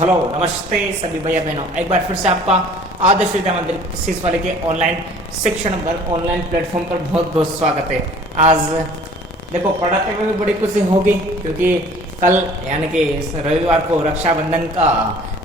Hello नमस्ते सभी भैया बहनों, एक बार फिर से आपका आदर्श विद्या मंदिर किस वाले के ऑनलाइन शिक्षण ऑनलाइन प्लेटफॉर्म पर बहुत बहुत स्वागत है। आज देखो पढ़ाते हुए भी बड़ी खुशी होगी क्योंकि कल यानी कि रविवार को रक्षाबंधन का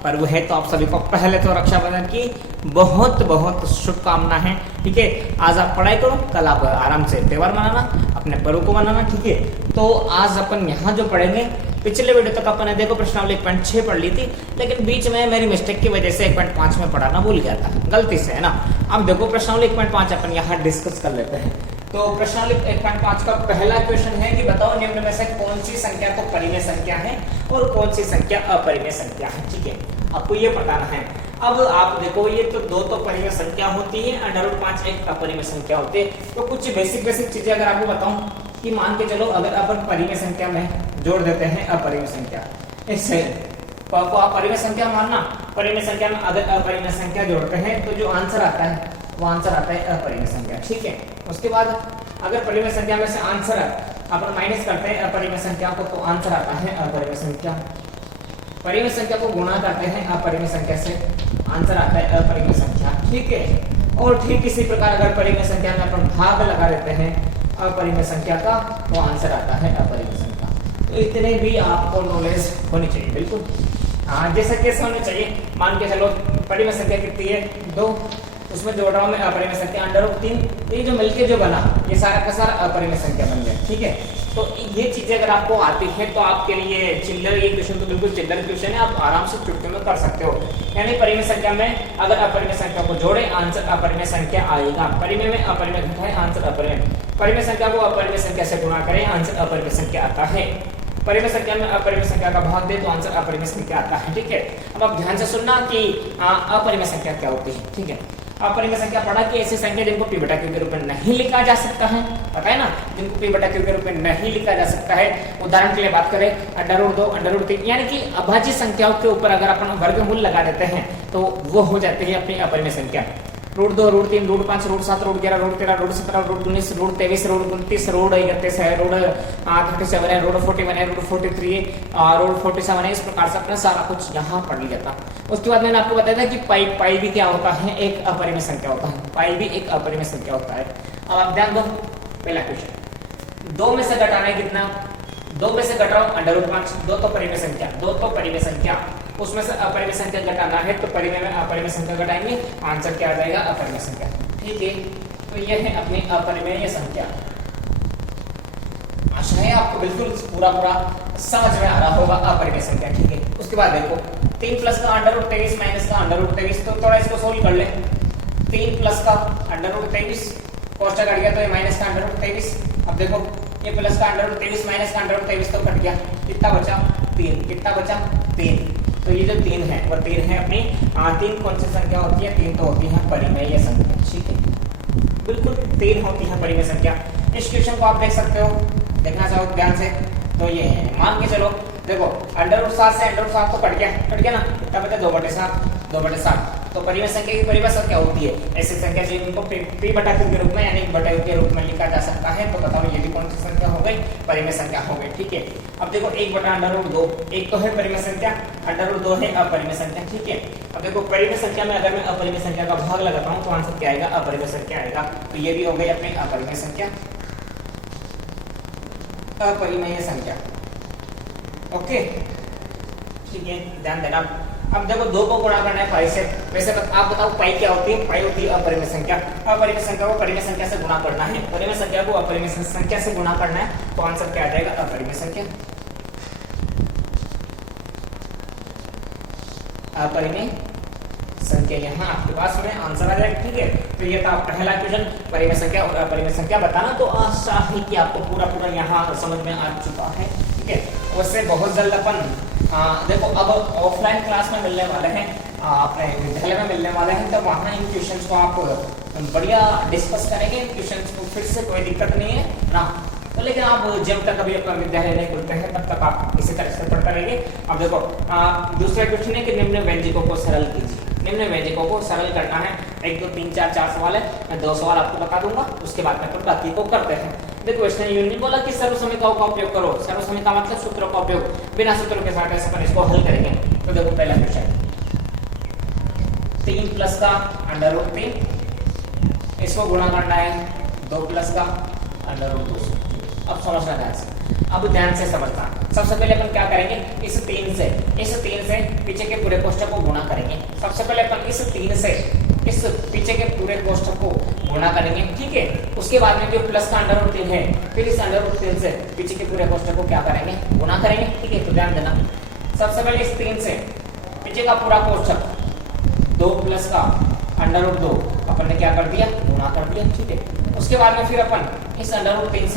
पर्व है, तो आप सभी को पहले तो रक्षाबंधन की बहुत बहुत शुभकामना है। ठीक है, आज आप पढ़ाई करो, कल आप आराम से त्योहार मनाना, अपने पर्व को मनाना। ठीक है, तो आज अपन यहाँ जो पढ़ेंगे, पिछले वीडियो तक अपन ने देखो प्रश्नावली 1.6 पढ़ ली थी, लेकिन बीच में मेरी मिस्टेक की वजह से 1.5 में पढ़ाना भूल गया था, गलती से, है ना। अब देखो प्रश्नावली 1.5 अपन यहाँ डिस्कस कर लेते हैं। तो प्रश्नावली 1.5 का पहला क्वेश्चन है कि बताओ निम्न में से कौन सी संख्या तो परिमेय संख्या है और कौन सी संख्या अपरिमेय संख्या है। ठीक है, आपको ये बताना है। अब आप देखो, ये तो दो तो परिमेय संख्या होती है, √5 एक अपरिमेय संख्या होती है। तो कुछ बेसिक चीजें अगर आपको बताऊं कि मान के चलो, अगर अपन परिमेय संख्या में जोड़ देते हैं अपरिमेय संख्या, इससे तो आपको अपरिमेय संख्या मानना, परिमेय संख्या में अगर अपरिमेय संख्या जोड़ते हैं तो जो आंसर आता है वो आंसर आता है अपरिमेय संख्या। ठीक है, उसके बाद अगर परिमेय संख्या में से आंसर अपन माइनस करते हैं अपरिमेय संख्या को, तो आंसर आता है अपरिमेय संख्या। परिमेय संख्या को गुणा करते हैं अपरिमेय संख्या से, आंसर आता है अपरिमेय संख्या। ठीक है, और ठीक इसी प्रकार अगर परिमेय संख्या में अपन भाग लगा देते हैं अपरिमेय संख्या का, तो आंसर आता है अपरिमेय संख्या। तो इतने भी आपको नॉलेज होनी चाहिए, बिल्कुल। जैसा कैसे होनी चाहिए, मान के चलो परिमेय संख्या कितनी है 2, उसमें जोड़ रहा हूं मैं अपरिमेय संख्या √3, तो ये जो मिलके जो बना ये सारा का सारा अपरिमेय संख्या बन गया। ठीक है, तो ये चीजें अगर आपको आती है तो आपके लिए चिल्लर, ये क्वेश्चन तो बिल्कुल चिल्लर क्वेश्चन है, आप आराम से चुटकी में कर सकते हो। यानी परिमेय संख्या में अगर अपरिमेय संख्या को जोड़े, आंसर अपरिमेय संख्या आएगा। परिमेय में अपरिमेय घटाए, आंसर अपरिमेय। परिमेय संख्या को अपरिमेय संख्या से गुणा करें, आंसर अपरिमेय संख्या आता है। परिमेय संख्या में अपरिमेय संख्या का भाग दे तो आंसर अपरिमेय संख्या आता है। ठीक है, अब आप ध्यान से सुनना कि अपरिमेय संख्या क्या होती है। ठीक है, अपरिमेय संख्या पढ़ा कि ऐसी संख्या जिनको p बटा q के रूप में नहीं लिखा जा सकता है, पता है ना, जिनको p बटा q के रूप में नहीं लिखा जा सकता है। उदाहरण के लिए बात करें √2 √3, यानी कि अभाज्य संख्याओं के ऊपर अगर अपन वर्गमूल लगा देते हैं तो वो हो जाती है अपनी अपरिमेय संख्या। √2 √3 √5 √7 √11 √13 √17 √19 √23 √29 √31 है, √37 है, √41 है, √43 है, √47 है। इस प्रकार से अपना सारा कुछ यहाँ पढ़ लिया था। उसके बाद मैंने आपको बताया था कि पाई भी क्या होता है, एक अपरिमेय संख्या होता है। पाई भी एक अपरिमेय संख्या होता है। अब आप ध्यान दो, पहला क्वेश्चन, 2 में से घटाना है कितना, 2 में से घट रहा हूं √5, 2 तो परिमेय संख्या, 2 तो परिमेय संख्या, उसमें से अपरिमेय संख्या घटाना है तो परिमेय में अपरिमेय संख्या घटाएंगे, आंसर क्या आ जाएगा अपरिमेय संख्या। ठीक है, तो यह है अपनी अपरिमेय संख्या। आशा है आपको बिल्कुल पूरा समझ में आ रहा होगा अपरिमेय संख्या। ठीक है, उसके बाद देखो 3 प्लस का √23 माइनस का √23, तो थोड़ा इसको सोल्व कर ले। 3 प्लस का √23, कोष्टक कट गया तो ये माइनस का √23। अब देखो ये प्लस का √23 माइनस का √23 तो कट गया, कितना बचा 3, कितना बचा 3। तो ये जो 3 है वो 3 है अपनी 3 कौन सी संख्या होती है, 3 तो होती है परिमेय संख्या। ठीक है, बिल्कुल 3 होती है परिमेय संख्या। इस क्वेश्चन को आप देख सकते हो, देखना चाहो ध्यान से, तो ये है, मान के चलो देखो √7 से √7 तो कट गया ना, कितना बचा 2/7, 2/7। तो परिमेय संख्या की परिभाषा क्या होती है, ऐसी संख्या जिनको p बटा q के रूप में यानी बटा u के रूप में लिखा जा सकता है। तो बताओ ये भी कौन सी संख्या हो गई, परिमेय संख्या हो गई। ठीक है, अब देखो 1/√2, एक तो है परिमेय संख्या, √2 है अपरिमेय संख्या। ठीक है, अब देखो परिमेय संख्या में अगर मैं अपरिमेय संख्या का भाग लगाता हूँ तो आंसर क्या आएगा, अपरिमेय संख्या आएगा। तो ये भी हो गई अपनी अपरिमेय संख्या, अपरिमेय संख्या। ओके, ठीक है, ध्यान देना। अब देखो 2 को गुणा करना है पाई से, वैसे आप बताओ पाई क्या होती है, पाई होती है अपरिमेय संख्या। अपरिमेय संख्या को परिमेय संख्या से गुणा करना है, परिमेय संख्या को अपरिमेय संख्या से गुणा करना है, तो आंसर क्या आ जाएगा अपरिमेय संख्या, अपरिमेय संख्या। यहाँ आपके पास में आंसर आ जाएगा। ठीक है, तो ये था पहला क्वेश्चन, परिमेय संख्या और अपरिमेय संख्या बताना। तो आशा है कि आपको पूरा यहाँ समझ में आ चुका है। ठीक है, उससे बहुत जल्द अपन देखो अब ऑफलाइन क्लास में मिलने वाले हैं, अपने विद्यालय में मिलने वाले हैं, तो वहाँ इन क्वेश्चंस को आप बढ़िया डिस्कस करेंगे। इन क्वेश्चंस को फिर से कोई दिक्कत नहीं है ना, तो लेकिन आप जब तक अभी अपना विद्यालय नहीं खुलते हैं तब तक आप इसी तरह से पढ़ते रहिए। अब देखो दूसरा क्वेश्चन है कि निम्न व्यंजकों को सरल कीजिए। निम्न व्यंजकों को सरल करना है, 1 2 3 4 4 सवाल है, मैं 2 सवाल आपको बता दूंगा, उसके बाद में अपन बाकी को करते हैं। देखो इसने यूनिट बोला कि सर्वसमीकाओं का उपयोग करो, सर्वसमीका मतलब सूत्रों का उपयोग, बिना सूत्रों के साथ ऐसे अपन इसको हल करेंगे। तो देखो पहला क्वेश्चन 3 प्लस का अंडर रूट 3, इसको गुणा करना है 2 प्लस का अंडर रूट 2 से। अब समझना ध्यान से, अब ध्यान से समझना। सबसे पहले अपन क्या करेंगे, इस 3 से पीछे के पूरे कोष्ठक को गुणा करेंगे। सबसे पहले अपन इस 3 से इस पीछे के पूरे कोष्ठक को गुणा करेंगे, ठीक है। उसके बाद में जो प्लस का अंडर रूट 3 है, फिर इस अंडर रूट 3 से पीछे के पूरे कोष्ठक को क्या करेंगे, गुणा करेंगे, ठीक है। तो ध्यान देना, सबसे पहले इस 3 से पीछे का पूरा कोष्ठक 2 प्लस का अंडर रूट 2 अपन ने क्या कर दिया, गुणा कर दिया, ठीक है। उसके बाद में फिर अपन इस अंडर रूट 3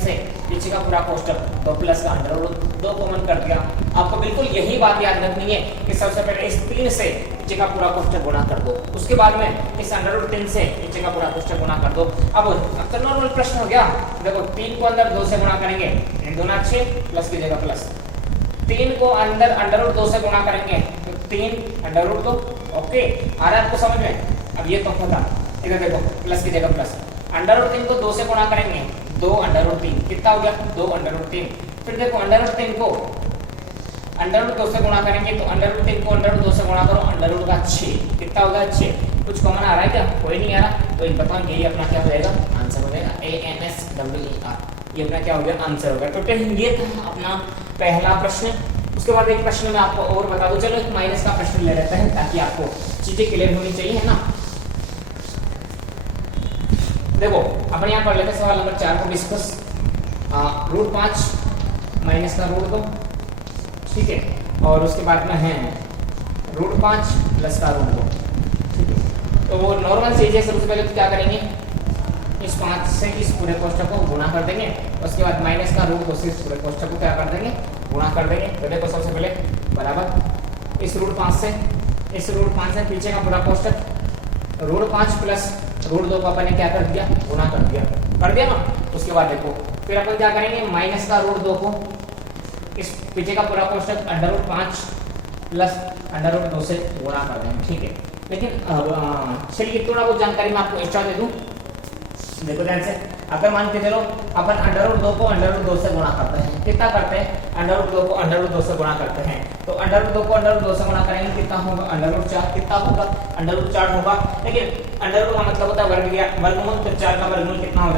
से पीछे का पूरा कोष्ठक 2 प्लस का अंडर रूट 2 कॉमन कर दिया। आपको बिल्कुल यही बात याद रखनी है कि सबसे पहले इस 3 से पीछे का पूरा कोष्ठक गुणा कर दो, उसके बाद में इस अंडर रूट 3 से पीछे का पूरा कोष्ठक गुणा कर दो। अब तो नॉर्मल प्रश्न हो गया। देखो 3 को अंदर 2 से गुणा करेंगे, 3 दूना 6 प्लस की जगह प्लस, 3 को अंदर अंडर रूट 2 से गुणा करेंगे तो 3 अंडर रूट 2। ओके, आ रहा है आपको समझ में? अब ये तो था, इधर देखो प्लस की जगह प्लस, अंडर रूट 3 को 2 से गुणा करेंगे 2 अंडर रूट 3, कितना हो गया 2 अंडर रूट 3। फिर देखो अंडर रूट 3 को अंडर रूट 2 से गुणा करेंगे तो अंडर रूट 3 को अंडर रूट 2 से गुणा करो, अंडर रूट का 6, कितना होगा 6। कुछ कॉमन आ रहा है क्या? कोई नहीं आ रहा, तो बताओ यही अपना क्या हो जाएगा, आंसर हो जाएगा ANSWER, ये अपना क्या हो गया, आंसर हो गया। टोटल ये था अपना पहला प्रश्न। उसके बाद एक प्रश्न में आपको और बता दूं, चलो एक माइनस का प्रश्न ले लेते हैं ताकि आपको चीजें क्लियर होनी चाहिए, है ना। देखो अपन यहाँ पढ़ लेते हैं सवाल नंबर 4 को डिस्कस। रूट 5 माइनस का रूट 2, ठीक है, और उसके बाद में है रूट 5 प्लस का रूट 2, ठीक है। तो वो नॉर्मल चीज है, सबसे पहले तो क्या करेंगे, इस 5 से इस पूरे कोष्ठक को गुणा कर देंगे, उसके बाद माइनस का रूट 2 से इस पूरे कोष्ठक को क्या कर देंगे, गुणा कर देंगे। तो देखो सबसे पहले बराबर इस रूट 5 से पीछे का पूरा कोष्ठक रूट 5 प्लस रूट 2 को अपन ने क्या कर दिया, गुणा कर दिया ना। उसके बाद देखो फिर अपन क्या करेंगे, माइनस का रूट 2 को इस पीछे का पूरा कोष्ठक under root 5 plus under root 2 से गुणा कर देंगे, ठीक है। लेकिन चलिए थोड़ा बहुत जानकारी मैं आपको एक्स्ट्रा दे दूं। देखो ध्यान से, अगर मान के चलो अपन अंडर रूट 2 को अंडर रूट 2 से गुणा करते हैं, कितना करते हैं, अंडर रूट 2 को अंडर रूट 2 से गुणा करते हैं, तो अंडर रूट 2 को अंडर रूट 2 से गुणा करेंगे, कितना होगा, अंडर रूट 4, कितना होगा, अंडर रूट 4 होगा। लेकिन अंडर रूट का मतलब होता है वर्गमूल, तो 4 का वर्गमूल कितना हो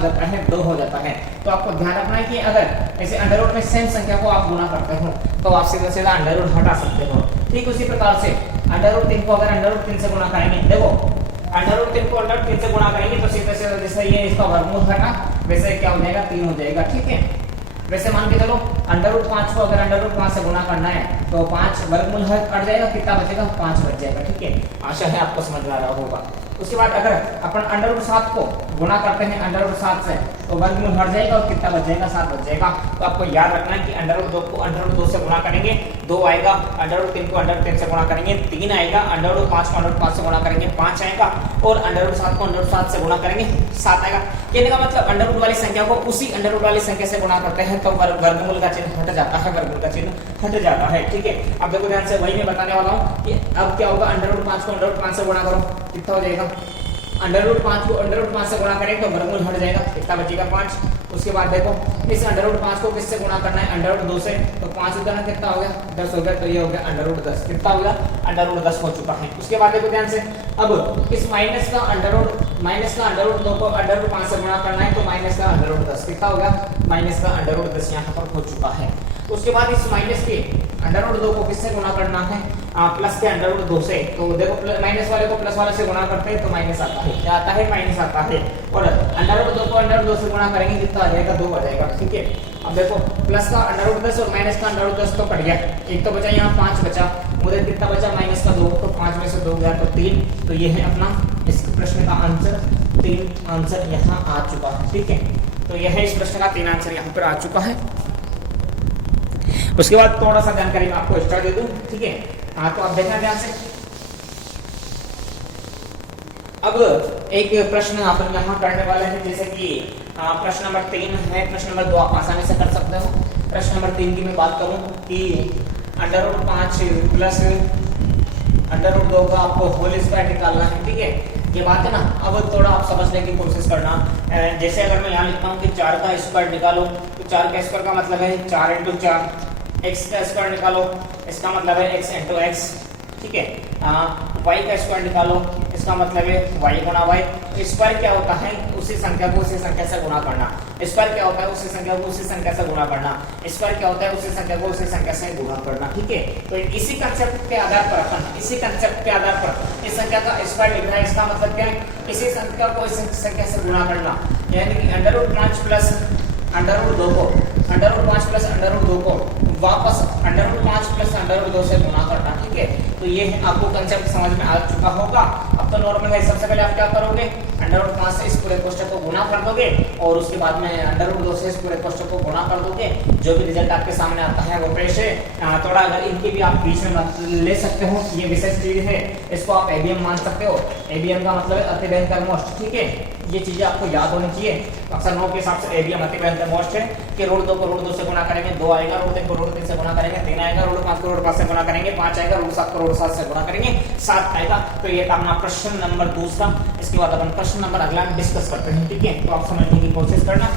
जाता है, 2 हो जाता है। तो आपको ध्यान रखना है कि अगर ऐसे अंडर रूट में सेम संख्या को आप गुणा करते हो तो आप सीधा सीधा अंडर रूट हटा सकते हो। ठीक उसी प्रकार से अंडर रूट 3 को अगर अंडर रूट 3 से गुणा करेंगे, देखो अंडर रूट 3 को अंडर रूट 3 से गुणा करेंगे तो सीधे सीधे जैसे ये इसका वर्गमूल हटा वैसे क्या हो जाएगा, 3 हो जाएगा, ठीक है। वैसे मान के चलो अंडर रूट 5 को अगर अंडर रूट 5 से गुणा करना है तो 5 वर्गमूल हट जाएगा, कितना बचेगा, 5 बच जाएगा, ठीक है। आशा है आपको समझ में आ रहा होगा। उसके बाद अगर अपन अंडर रूट 7 को गुणा करते हैं अंडर रूट 7 से तो वर्गमूल हट जाएगा और कितना बच जाएगा, 7 बच जाएगा। तो आपको याद रखना है कि अंडर रूट 2 को अंडर रूट 2 से गुणा करेंगे 2 आएगा, अंडर रूट 3 को अंडर रूट 3 से गुणा करेंगे 3 आएगा, अंडर रूट 5 को अंडर रूट 5 से गुणा करेंगे 5 आएगा, और अंडर रूट 7 को अंडर रूट 7 से गुणा करेंगे 7 आएगा। कहने का मतलब अंडर रूट वाली संख्या को उसी अंडर रूट वाली संख्या से गुणा करते हैं तो वर्गमूल का चिन्ह हट जाता है, वर्गमूल का चिन्ह हट जाता है, ठीक है। अब देखो ध्यान से, वही मैं बताने वाला हूँ कि अब क्या होगा, अंडर रूट 5 को अंडर रूट 5 से गुणा करो, कितना हो जाएगा, अंडर रूट 5 को अंडर रूट 5 से गुणा करें तो वर्गमूल हट जाएगा, कितना बचेगा, 5। उसके बाद देखो इस अंडर रूट 5 को किससे गुणा करना है, अंडर रूट 2 से, तो 5 उतना कितना हो गया, 10 हो गया, तो ये हो गया अंडर रूट 10, कितना हो गया, अंडर रूट 10 हो चुका है। उसके बाद देखो ध्यान से, अब इस माइनस का अंडर रूट 2 को अंडर रूट 5 से गुणा करना है तो माइनस का अंडर रूट 10 कितना हो गया, माइनस का अंडर रूट 10 यहाँ पर हो चुका है। उसके बाद इस माइनस के अंडर रूट 2 को किससे गुणा करना है, प्लस के अंडर रूट 2 से, तो देखो माइनस वाले को प्लस वाले से गुणा करते हैं तो माइनस आता है, क्या आता है, माइनस आता है। और अंडर रूट 2 को अंडर रूट 2 से गुणा करेंगे कितना आ जाएगा, 2 आ जाएगा, ठीक है। अब देखो प्लस का अंडर रूट 10 और माइनस का अंडर रूट 10 तो कट गया, एक तो बचा यहाँ 5 बचा, उधर कितना बचा, माइनस का 2, तो 5 में से 2 गया तो 3, तो ये है अपना इस प्रश्न का आंसर, 3 आंसर यहाँ आ चुका है, ठीक है। तो यह है इस प्रश्न का 3 आंसर यहाँ पर आ चुका है। उसके बाद थोड़ा सा जानकारी मैं आपको एक्स्ट्रा दे दूं, ठीक है। हाँ, तो आप देखना ध्यान से। अब एक प्रश्न अपन यहाँ करने वाले हैं, जैसे कि प्रश्न नंबर 3 है, प्रश्न नंबर 2 आप आसानी से कर सकते हो। प्रश्न नंबर 3 की मैं बात करूं कि under root 5 plus under root 2 का आपको होल स्क्वायर निकालना है, ठीक है, ये बात है ना। अब थोड़ा आप समझने की कोशिश करना। जैसे अगर मैं यहाँ लिखता हूँ कि 4 का स्क्वायर निकालो, तो 4 का स्क्वायर का मतलब है 4 × 4, x का स्क्वायर निकालो, इसका मतलब है x इंटू एक्स, ठीक है। y का स्क्वायर निकालो, इसका मतलब है y गुणा y। स्क्वायर क्या होता है? उसी संख्या को उसी संख्या से गुणा करना। स्क्वायर क्या होता है? उसी संख्या को उसी संख्या से गुणा करना। स्क्वायर क्या होता है? उसी संख्या को उसी संख्या से गुणा करना, ठीक है। तो इसी कंसेप्ट के आधार पर इस संख्या का स्क्वायर लिखना है। इसका मतलब क्या है? इसी संख्या को इस संख्या से गुणा करना, यानी कि √5 प्लस √2 को √5 + √2 को वापस √5 + √2 से गुणा करना, ठीक है। तो ये आपको कंसेप्ट समझ में आ चुका होगा। अब तो नॉर्मल है, सबसे पहले आप क्या करोगे? √5 से इस पूरे कोष्ठक को गुणा कर दोगे और उसके बाद में √2 से इस पूरे कोष्ठक को गुणा कर दोगे। जो भी रिजल्ट आपके सामने आता है वो पेश है। थोड़ा अगर इनके भी आप बीच में ले सकते हो, ये विशेष चीज है, इसको आप एबीएम मान सकते हो। एबीएम का मतलब है अति भयंकर मोस्ट, ठीक है। ये चीजें आपको याद होनी चाहिए। अक्सर 9 के हिसाब से एबीएम अति भयंकर मोस्ट है कि √2 को √2 से गुणा करेंगे 2 आएगा, √3 को √3 से गुणा करेंगे 3 आएगा, √5 को √5 से गुणा करेंगे 5 आएगा, √7 को √7 से गुणा करेंगे 7 आएगा। तो ये था अपना प्रश्न नंबर दूसरा। इसके बाद अपन प्रश्न नंबर अगला डिस्कस करते हैं, ठीक है। तो आप समझने की कोशिश करना।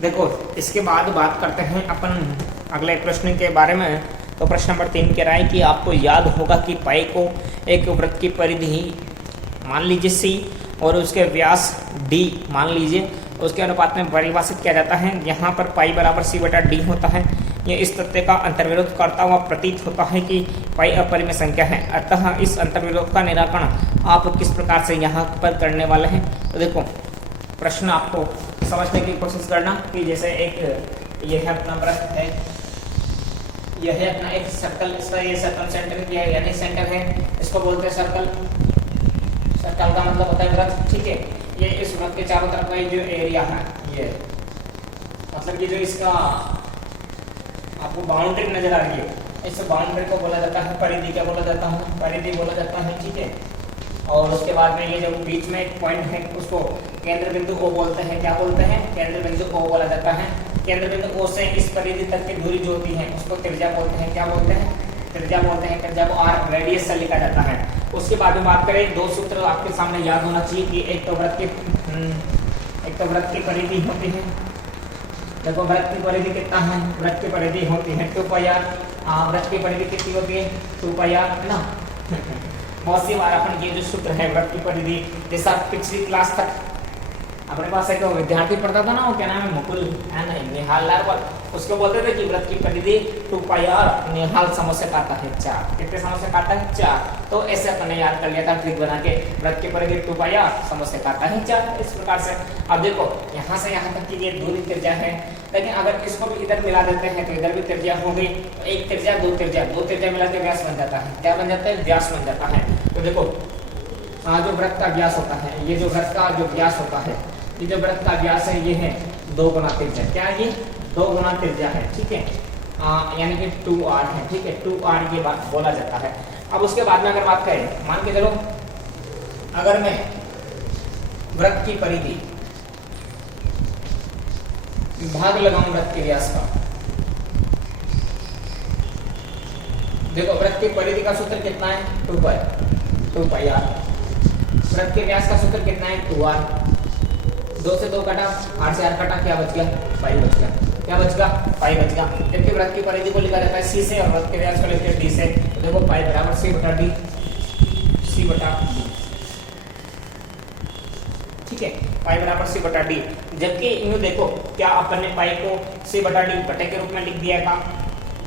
देखो, इसके बाद बात करते हैं अपन अगले प्रश्न के बारे में। तो प्रश्न नंबर 3 कह रहा है कि आपको याद होगा कि पाई को एक वृत्त की परिधि मान लीजिए C और उसके व्यास D मान लीजिए, उसके अनुपात में परिभाषित किया जाता है। यहाँ पर पाई बराबर C/D होता है। ये इस तथ्य का अंतर्विरोध करता हुआ प्रतीत होता है कि पाई अपरिमेय संख्या है। अतः इस अंतर्विरोध का निराकरण आप किस प्रकार से यहाँ पर करने वाले हैं? तो देखो, प्रश्न आपको समझने की कोशिश करना कि जैसे एक ये है अपना वृत्त है, यह है अपना एक सर्कल, इसका ये सर्कल सेंटर किया है, यानी सेंटर है, इसको बोलते हैं सर्कल। सर्कल का मतलब होता है वृत्त, ठीक है। ये इस वृत्त के चारों तरफ का जो एरिया है, ये मतलब कि जो इसका आपको बाउंड्री नजर आ रही है, इस बाउंड्री को बोला जाता है परिधि। क्या बोला जाता है? परिधि बोला जाता है, ठीक है। और उसके बाद में ये जो बीच में एक पॉइंट है उसको केंद्र बिंदु O बोलते हैं। क्या बोलते हैं? केंद्र बिंदु O बोला जाता है। केंद्र बिंदु O से इस परिधि तक की दूरी जो होती है उसको त्रिज्या बोलते हैं। क्या बोलते हैं? त्रिज्या बोलते हैं। त्रिज्या को R रेडियस से लिखा जाता है। उसके बाद में बात करें, 2 सूत्र आपके सामने याद होना चाहिए कि एक तो वृत्त की परिधि होती है। देखो, वृत्त की परिधि कितना है? वृत्त की परिधि होती है 2πr। वृत्त की परिधि कितनी होती है? 2πr, है ना। बहुत सी बार अपन ये जो सूत्र है वृत्त की परिधि, जैसा पिछली क्लास तक अपने पास एक विद्यार्थी पढ़ता था ना, वो क्या नाम है, मुकुल है ना, निहाल लाल, उसको बोलते थे कि वृत्त की परिधि 2πr, निहाल समोसे काटता है 4। कितने समोसे काटता है? 4। तो ऐसे अपन ने याद कर लिया था ट्रिक बना के, वृत्त की परिधि 2πr, समोसे काटता है 4, इस प्रकार से। अब देखो, यहाँ से यहाँ तक की ये दूरी त्रिज्या है, लेकिन अगर इसको भी इधर मिला देते हैं तो इधर भी त्रिज्या हो गई। तो एक त्रिज्या दो त्रिज्या मिला के व्यास बन जाता है। क्या बन जाता है? व्यास बन जाता है। तो देखो, जो वृत्त का व्यास होता है, ये जो वृत्त का जो व्यास होता है, ये जो वृत्त का व्यास है, ये है 2 गुना त्रिज्या। क्या है ये? 2 गुना त्रिज्या है, ठीक है। यानी कि 2r है, ठीक है। 2r ये बात बोला जाता है। अब उसके बाद में अगर बात करें, मान के चलो अगर मैं वृत्त की परिधि भाग लगाऊं वृत्त के व्यास का, देखो वृत्त की परिधि का सूत्र कितना है? 2πr। वृत्त के व्यास का सूत्र कितना है? 2r। 2 से 2 कटा, r से r कटा, क्या बच गया? पाई बच गया। क्या बच गया? पाई बच गया। जबकि वृत्त की परिधि को लिखा जाता है C से और वृत्त के व्यास को लिखते हैं D से। तो देखो, पाई बराबर C/D, ठीक है। पाई बराबर C/D। जबकि यूं देखो, क्या अपन ने पाई को C/D बटे के रूप में लिख दिया था?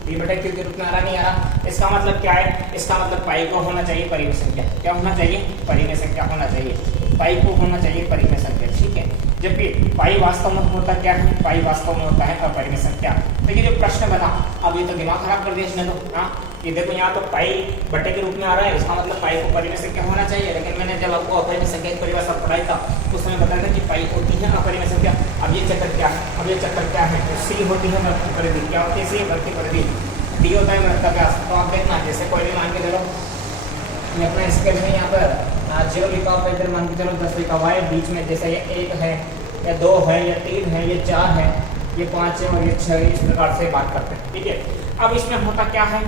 D/Q के रूप में आ रहा, नहीं आ रहा? इसका मतलब क्या है? इसका मतलब पाई को होना चाहिए परिमेय संख्या। क्या होना चाहिए? परिमेय संख्या होना चाहिए। पाई को होना चाहिए परिमेय संख्या, ठीक है। जबकि पाई वास्तव में होता क्या है? पाई वास्तव में होता है अपरिमेय संख्या। तो ये जो प्रश्न बना, अब ये तो दिमाग खराब कर दिया इसने तो। ये देखो, यहाँ तो पाई बटे के रूप में आ रहा है, इसका मतलब पाई को परिमेय संख्या होना चाहिए। लेकिन मैंने जब आपको अपरिमेय संख्या की परिभाषा पढ़ाई था उस समय बताया था कि पाई होती है अपरिमेय संख्या। अब ये चक्कर क्या है? तो C होती है वृत्त की परिधि। क्या होती है? C वृत्त की परिधि। D होता है वृत्त का व्यास। तो आप देखना, जैसे कोई भी मान के चलो, मैं अपना स्केल में यहाँ पर 0 लिखा हुआ, इधर मान के चलो 10 लिखा हुआ है, बीच में जैसे ये 1 है, या 2 है या 3 है या 4 है, ये 5 है और ये 6 है, इस प्रकार से बात करते हैं। ठीक है, अब इसमें होता क्या है,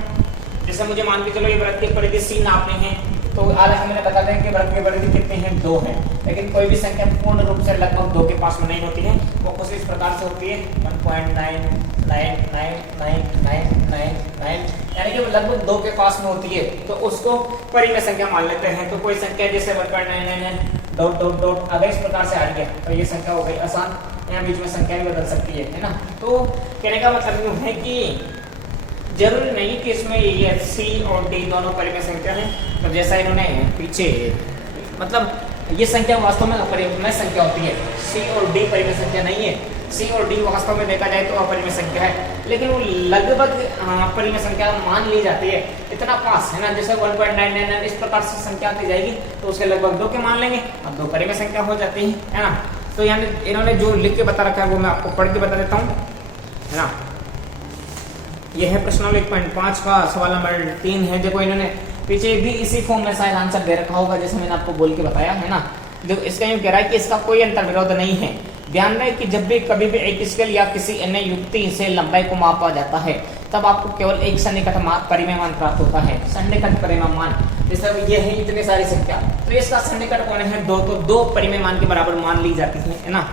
जैसे मुझे मान के चलो ये वृत्त की परिधि C नापने हैं, तो आज हमने बता दें कि वृत्त की परिधि कितनी है, 2 है। लेकिन कोई भी संख्या पूर्ण रूप से लगभग 2 के पास में नहीं होती है, वो कुछ इस प्रकार से होती है 1.9999999, यानी कि वो लगभग 2 के पास में होती है, तो उसको परिमेय संख्या मान लेते हैं। तो कोई संख्या जैसे 1.999 डॉट डॉट डॉट अगर इस प्रकार से आ गया तो ये संख्या हो गई आसान, यहाँ बीच में संख्या भी बदल सकती है ना। तो कहने का मतलब यूँ है कि जरूरी नहीं कि इसमें ये C और D दोनों परिमेय संख्या है। तो जैसा इन्होंने पीछे मतलब ये संख्या वास्तव में अपरिमेय संख्या होती है, C और D परिमेय संख्या नहीं है। C और D वास्तव में देखा जाए तो अपरिमेय संख्या है, लेकिन वो लगभग परिमेय संख्या मान ली जाती है, इतना पास है ना। जैसे 1.999 इस प्रकार से संख्या आती जाएगी तो उसके लगभग 2 के मान लेंगे, अब 2 परिमेय संख्या हो जाती है ना। तो यानी इन्होंने जो लिख के बता रखा है वो मैं आपको पढ़ के बता देता हूँ, है ना। यह है प्रश्न 1.5 का सवाल नंबर 3 है। देखो इन्होंने पीछे भी इसी फॉर्म में शायद आंसर दे रखा होगा जैसे मैंने आपको बोल के बताया, है ना। देखो इसका यूँ कह रहा है कि इसका कोई अंतर विरोध नहीं है। ध्यान रहे कि जब भी कभी भी एक स्केल या किसी अन्य युक्ति से लंबाई को मापा जाता है तब आपको केवल एक सन्निकट परिमेय मान प्राप्त होता है, सन्निकट परिमेय मान। जैसे ये है इतने सारी संख्या, तो इसका सन्निकट कौन है, 2, तो 2 परिमेय मान के बराबर मान ली जाती है ना।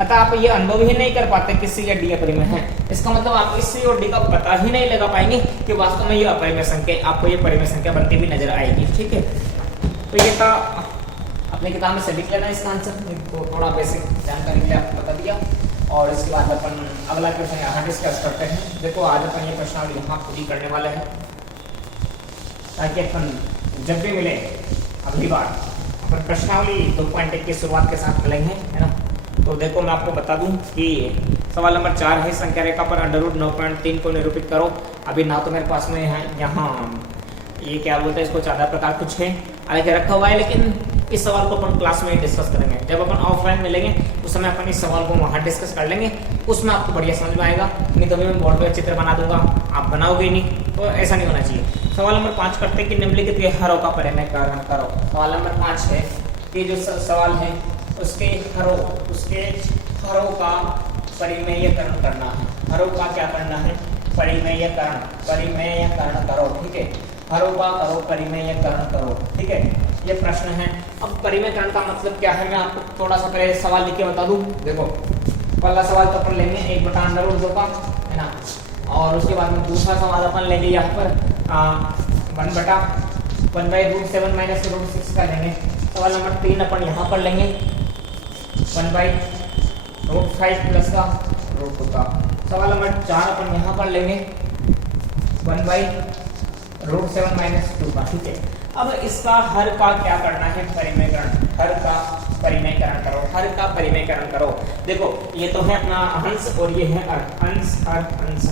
अतः आप ये अनुभव ही नहीं कर पाते कि C या D अपरिमेय है, इसका मतलब आप इस C और D का पता ही नहीं लगा पाएंगे कि वास्तव में ये अपरिमेय संख्या, आपको ये परिमेय संख्या बनती हुई नजर आएगी। ठीक है, तो ये था अपने किताब में से लिख लेना इसका आंसर, तो थोड़ा बेसिक जानकारी के लिए आपको बता दिया। और इसके बाद अपन अगला क्वेश्चन यहाँ डिस्कस करते हैं। देखो आज अपन ये प्रश्नावली यहाँ पूरी करने वाले हैं ताकि अपन जब भी मिले अगली बार अपन प्रश्नावली 2.1 की शुरुआत के साथ मिलेंगे, है ना। तो देखो मैं आपको बता दूं कि सवाल नंबर 4 है, संख्या रेखा पर √9.3 को निरूपित करो। अभी ना तो मेरे पास में है यहाँ ये क्या बोलते हैं इसको, चादर प्रकार कुछ है अलग रखा हुआ है, लेकिन इस सवाल को अपन क्लास में डिस्कस करेंगे। जब अपन ऑफलाइन मिलेंगे उस समय अपन इस सवाल को वहाँ डिस्कस कर लेंगे, उसमें आपको बढ़िया समझ में आएगा। नहीं तो मैं बोर्ड पर चित्र बना दूंगा, आप बनाओगे नहीं, तो ऐसा नहीं होना चाहिए। सवाल नंबर 5 करते कि निम्नलिखित हरों का परिमेयकरण करो। सवाल नंबर 5 है कि जो सवाल है उसके हरों का परिमेयकरण करना है। हरों का क्या करना है, परिमेयकरण करो। ठीक है, हरों का करो, परिमेयकरण करो। ठीक है, ये प्रश्न है। अब परिमेयकरण का मतलब क्या है, मैं आपको थोड़ा सा पहले सवाल लिख के बता दूं। देखो पहला सवाल तो अपन लेंगे 1/√2 का, है ना, और उसके बाद में दूसरा सवाल अपन लेंगे यहाँ पर 1/√7 माइनस √6 का लेंगे। सवाल नंबर 3 अपन यहाँ पर लेंगे 1/√5 प्लस का √2 का। सवाल नंबर 4 अपन यहाँ पर लेंगे 1/√7 माइनस 2 का। ठीक है, अब इसका हर का क्या करना है, परिमेयकरण। हर का परिमेयकरण करो, हर का परिमेयकरण करो। देखो ये तो है अपना अंश और ये है अंश, अंश।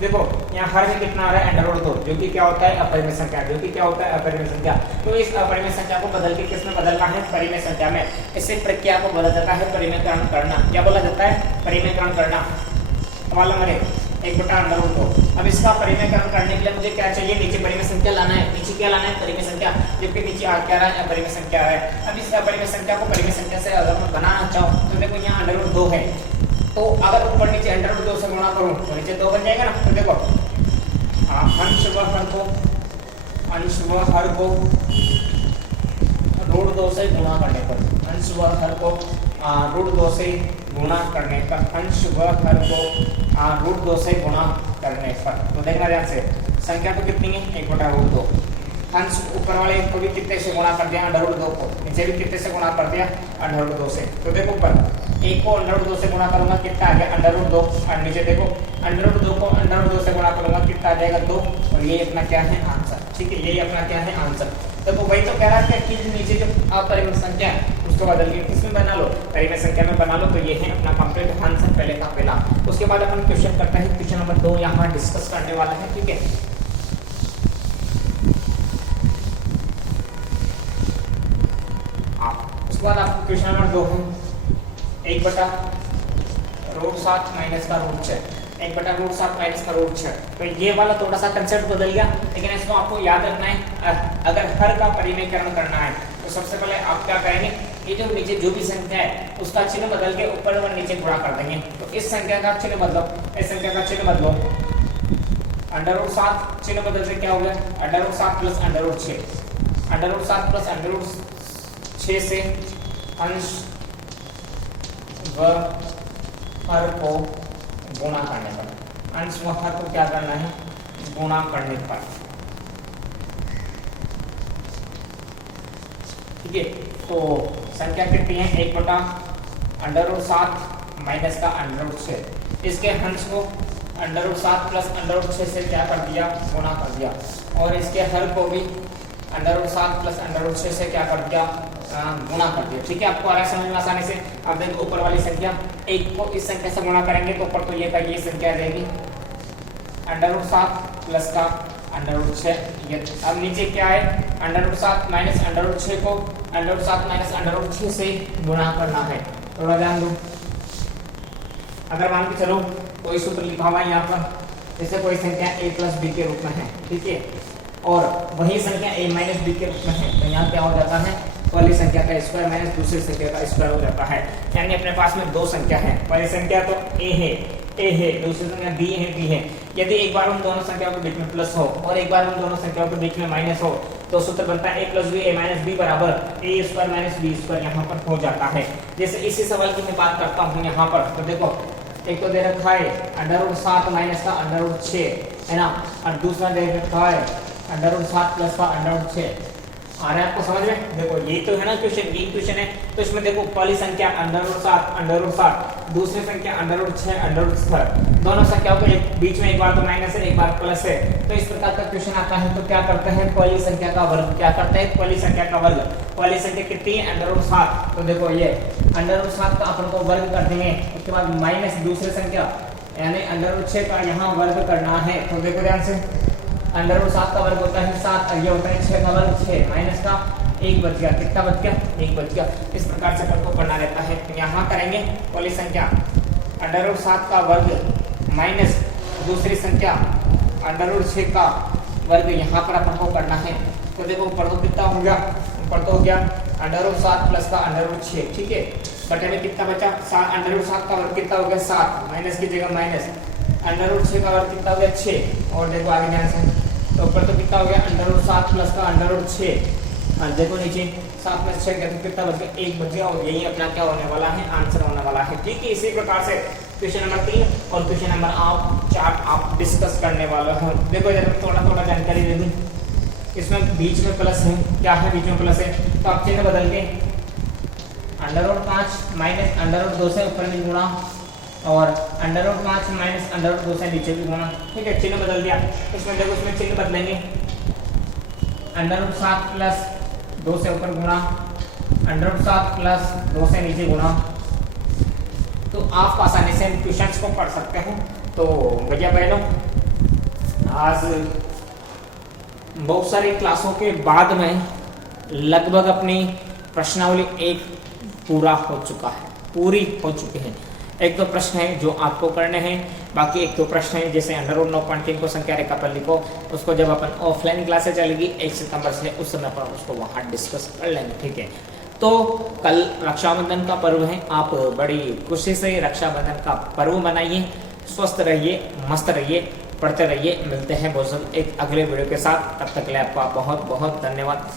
देखो यहाँ हर में कितना आ रहा है, √2, जो कि क्या होता है, अपरिमेय संख्या, जो कि क्या होता है, अपरिमेय संख्या। तो इस अपरिमेय संख्या को बदल के किसमें बदलना है, परिमेय संख्या में। इसे प्रक्रिया को बोला जाता है परिमेयकरण करना। क्या बोला जाता है, परिमेयकरण करना। सवाल नंबर 1/√2। अब इसका परिमेयकरण करने के लिए मुझे क्या चाहिए, नीचे परिमेय संख्या लाना है। नीचे क्या लाना है, परिमेय संख्या, जबकि नीचे आ क्या रहा है, अपरिमेय संख्या है। अब इस अपरिमेय संख्या को परिमेय संख्या से अगर मैं बनाना चाहूँ तो देखो यहाँ √2 है, तो अगर ऊपर नीचे √2 से गुणा करूँ तो नीचे 2 बन जाएगा ना। तो देखो अंश व हर को √2 से गुणा करने पर, अंश व हर को √2 से गुणा करने पर, अंश व हर को √2 से गुणा करने पर। तो देखना ध्यान से, संख्या तो कितनी है, 1/√2। अंश ऊपर वाले को भी कितने से गुणा कर दिया, √2 को, नीचे भी कितने से गुणा कर दिया, √2 से। तो देखो ऊपर एक को √2 से गुणा करूंगा कितना आ गया, √2, और नीचे देखो √2 को √2 से गुणा करूंगा कितना आ जाएगा, 2, और ये अपना क्या है, आंसर। ठीक है, यही अपना क्या है, आंसर। देखो वही तो कह रहा है कि नीचे जो अपरिमेय संख्या है उसको बदल के किसमें बना लो, परिमेय संख्या में बना लो। तो ये है अपना कंप्लीट आंसर पहले का पहला। उसके बाद अपन क्वेश्चन करते हैं, क्वेश्चन नंबर 2 यहाँ डिस्कस करने वाला है। ठीक है, उसके बाद आपको क्वेश्चन नंबर 2 है 1/√7 माइनस का √6, 1/√7 माइनस का √6। तो ये वाला थोड़ा सा कंसेप्ट बदल गया, लेकिन इसको आपको याद रखना है। अगर हर का परिमेयकरण करना है तो सबसे पहले आप क्या करेंगे, ये जो नीचे जो भी संख्या है उसका चिन्ह बदल के ऊपर और नीचे गुणा कर देंगे। तो इस संख्या का चिन्ह बदलो, इस संख्या का चिन्ह बदलो, √7 चिन्ह बदल से क्या हो गया √7 प्लस √6, √7 प्लस √6 से अंश व हर को गुणा करने पर, अंश व हर को क्या करना है गुणा करने पर, ठीक है। तो संख्या कितनी है 1/√7 माइनस का √6, इसके अंश को √7 प्लस √6 से क्या कर दिया गुणा कर दिया, और इसके हर को भी √7 प्लस √6 से क्या कर दिया गुणा कर दिया, ठीक है। आपको आ रहा है समझ में आसानी से। अब देखो ऊपर वाली संख्या 1 को इस संख्या से गुणा करेंगे तो ऊपर तो ये का ये संख्या रहेगी √7 प्लस का √6, ये अब नीचे क्या है √7 माइनस √6 को √7 माइनस √6 से गुणा करना है। थोड़ा ध्यान दो, अगर मान के चलो कोई सूत्र लिखा हुआ है यहाँ पर, जैसे कोई संख्या a प्लस बी के रूप में है, ठीक है, और वही संख्या a माइनस बी के रूप में है, तो यहाँ क्या हो जाता है पहली संख्या का स्क्वायर माइनस दूसरी संख्या का स्क्वायर हो जाता है। यानी अपने पास में दो संख्या है, पहली संख्या तो a है, दूसरी संख्या b है। यदि एक बार उन दोनों संख्याओं के बीच में प्लस हो और एक बार उन दोनों संख्याओं के बीच में माइनस हो तो सूत्र बनता है a plus b a minus b बराबर a square minus b square, यहाँ पर हो जाता है। जैसे इसी सवाल की मैं बात करता हूँ यहाँ पर, तो देखो एक तो दे रखा है √7 माइनस का √6 है ना, और दूसरा दे रखा है √7 प्लस का √6। आ रहा है आपको समझ में? देखो ये तो है ना क्वेश्चन, ये क्वेश्चन है, तो इसमें देखो पहली संख्या √7, दूसरी संख्या √6, दोनों संख्याओं के बीच में एक बार तो माइनस है एक बार प्लस है। तो इस प्रकार का क्वेश्चन आता है तो क्या करते हैं पहली संख्या का वर्ग, क्या करते हैं पहली संख्या का वर्ग। पहली संख्या कितनी है √7, तो देखो ये √7 का अपन को वर्ग कर देंगे, उसके बाद माइनस दूसरी संख्या यानी √6 का यहाँ वर्ग करना है। तो देखो ध्यान से √7 का वर्ग होता है 7, ये होता है 6 का वर्ग 6, माइनस का 1 बच गया, कितना बच गया 1 बच गया। इस प्रकार से अपन को करना रहता है। यहाँ करेंगे पहली संख्या √7 का वर्ग माइनस दूसरी संख्या √6 का वर्ग, यहाँ पर अपन को करना है। तो देखो ऊपर तो कितना हो गया, ऊपर तो हो गया √7 प्लस का √6, ठीक है, बटे में कितना बचा √7 का वर्ग कितना हो गया 7, माइनस की जगह माइनस, √6 का वर्ग कितना हो गया 6, और देखो आगे ध्यान से तो ऊपर तो कितना हो गया √7 प्लस का √6, और देखो नीचे 7 में 6 गया तो कितना बच गया 1 बच गया, और यही अपना क्या होने वाला है आंसर होने वाला है, ठीक है। इसी प्रकार से क्वेश्चन नंबर 3 और क्वेश्चन नंबर 4 आप डिस्कस करने वाला हो। देखो इधर थोड़ा जानकारी दे दूं, इसमें बीच में प्लस है, क्या है बीच में प्लस है, तो आप चिन्ह बदल के √5 माइनस √2 से ऊपर में गुणा और √5 माइनस √2 से नीचे भी गुणा, ठीक है, चिन्ह बदल दिया। इसमें देखो इसमें चिन्ह बदलेंगे √7 प्लस 2 से ऊपर गुणा, √7 प्लस 2 से नीचे गुणा। तो आप आसानी से इन क्वेश्चंस को पढ़ सकते हो। तो भैया बहनों आज बहुत सारी क्लासों के बाद में लगभग अपनी प्रश्नावली एक पूरा हो चुका है, पूरी हो चुकी है। एक दो प्रश्न है जो आपको करने हैं, बाकी एक दो प्रश्न है जैसे √9.3 को संख्या रेखा पर लिखो, उसको जब अपन ऑफलाइन क्लासेस चलेगी 1 सितंबर से, उस समय पर उसको वहाँ डिस्कस कर लेंगे, ठीक है। तो कल रक्षाबंधन का पर्व है, आप बड़ी खुशी से रक्षाबंधन का पर्व मनाइए, स्वस्थ रहिए, मस्त रहिए, पढ़ते रहिए। मिलते हैं बहुत जल्द एक अगले वीडियो के साथ, तब तक के लिए आपका बहुत बहुत धन्यवाद।